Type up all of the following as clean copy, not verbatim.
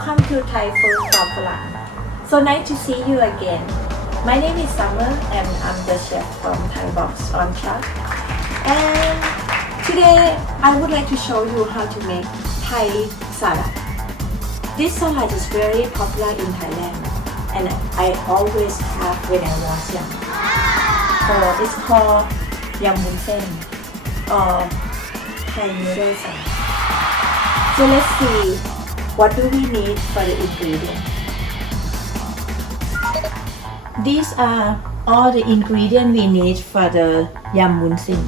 Welcome to Thai Food from Thailand. So nice to see you again. My name is Summer and I'm the chef from Thai Box on Track. And today I would like to show you how to make Thai salad. This salad is very popular in Thailand and I always have when I was young. So it's called Yam Woon Sen or Thai noodle salad. So let's see what do we need for the ingredients. These are all the ingredients we need for the Yam Woon Sen.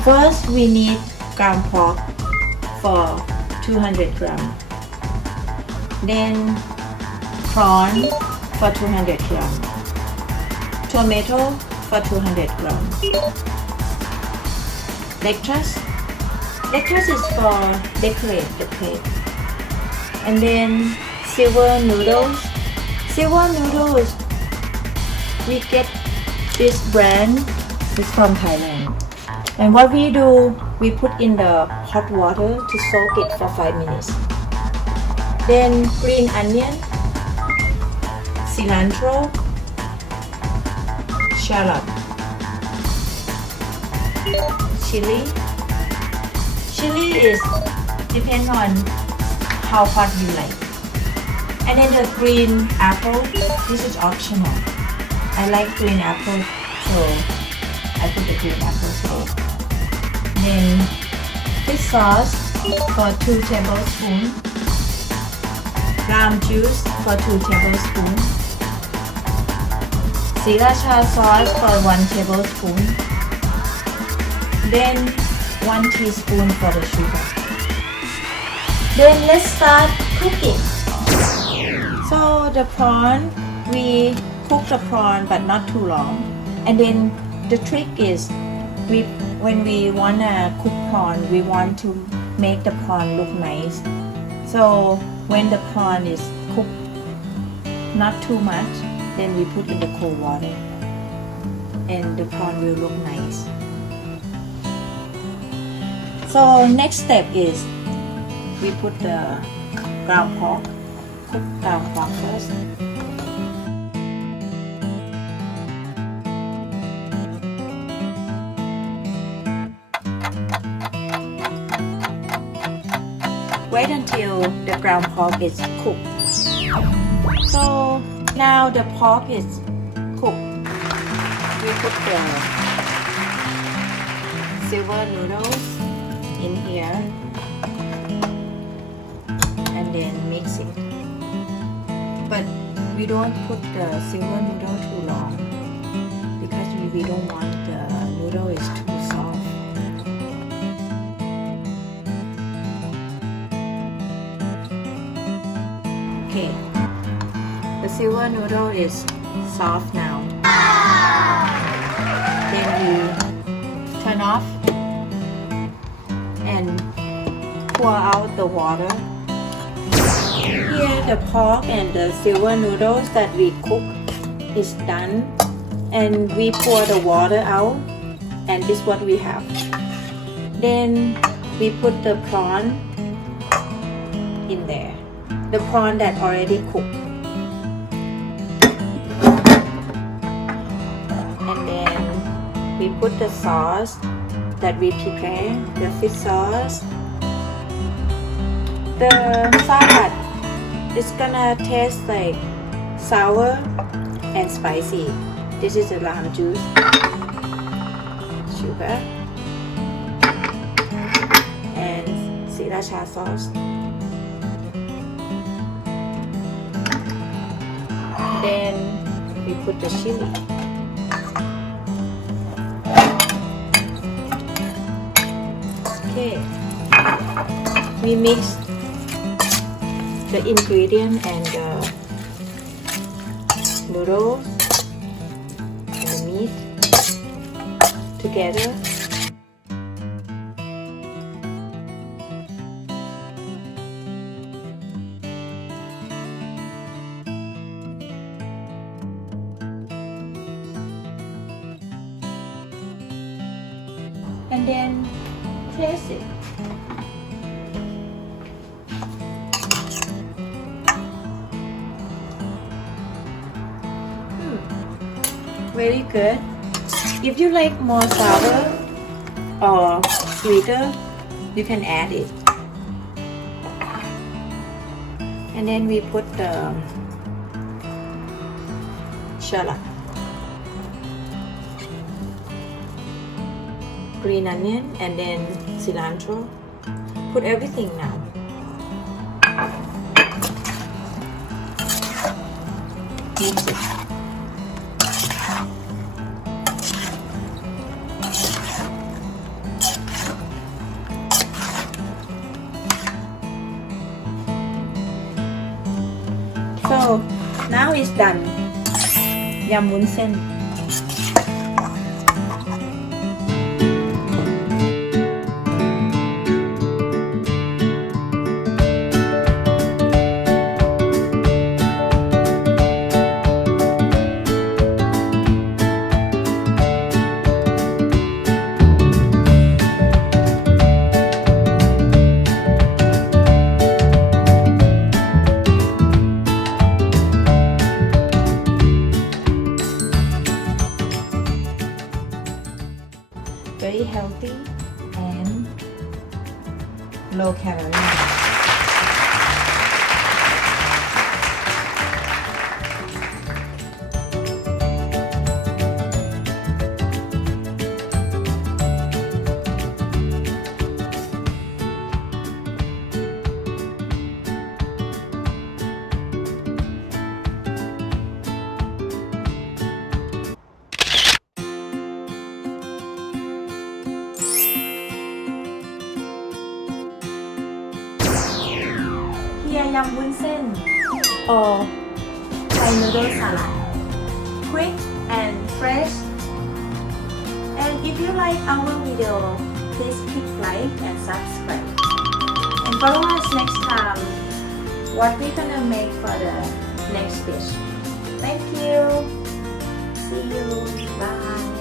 First we need ground pork for 200 grams. Then prawn for 200 grams. Tomato for 200 grams. Lettuce is for decorate the plate. And then silver noodles. We get this brand is from Thailand. And what we do, we put in the hot water to soak it for 5 minutes. Then green onion, cilantro, shallot, chili. Chili is depend on how hot you like. And then the green apple, this is optional. I like green apple, so I put the green apple today. Then fish sauce for 2 tablespoons. Lime juice for 2 tablespoons. Sriracha sauce for 1 tablespoon. Then 1 teaspoon for the sugar. Then let's start cooking. So the prawn, we cook the prawn but not too long. And then the trick is, when we wanna cook prawn, we want to make the prawn look nice. So when the prawn is cooked not too much, then we put in the cold water, and the prawn will look nice. So next step is we put the ground pork, cook ground pork first. Wait until the ground pork is cooked. So now the pork is cooked. We put the silver noodles in here and then mix it. But we don't put the silver noodle too long because we don't want the noodle is too soft. Okay, the silver noodle is soft now. Then we turn off and pour out the water. Here the pork and the silver noodles that we cook is done, and we pour the water out, and this is what we have. Then we put the prawn in there, the prawn that already cooked. And then we put the sauce that we prepare, the fish sauce. The salad is gonna taste like sour and spicy. This is the lime juice, sugar, and sriracha sauce. Then we put the chili. Okay, we mix the ingredient and the noodles and the meat together. And then place it. very good. If you like more sour or sweeter, you can add it. And then we put the shallot, green onion, and then cilantro. Put everything now. Mix it. So now it's done. Yum Woon Sen. Very healthy and low calorie. Yum Woon Sen or Thai noodle salad. Quick and fresh. And if you like our video, please click like and subscribe. And follow us next time what we're gonna make for the next dish. Thank you. See you. Bye.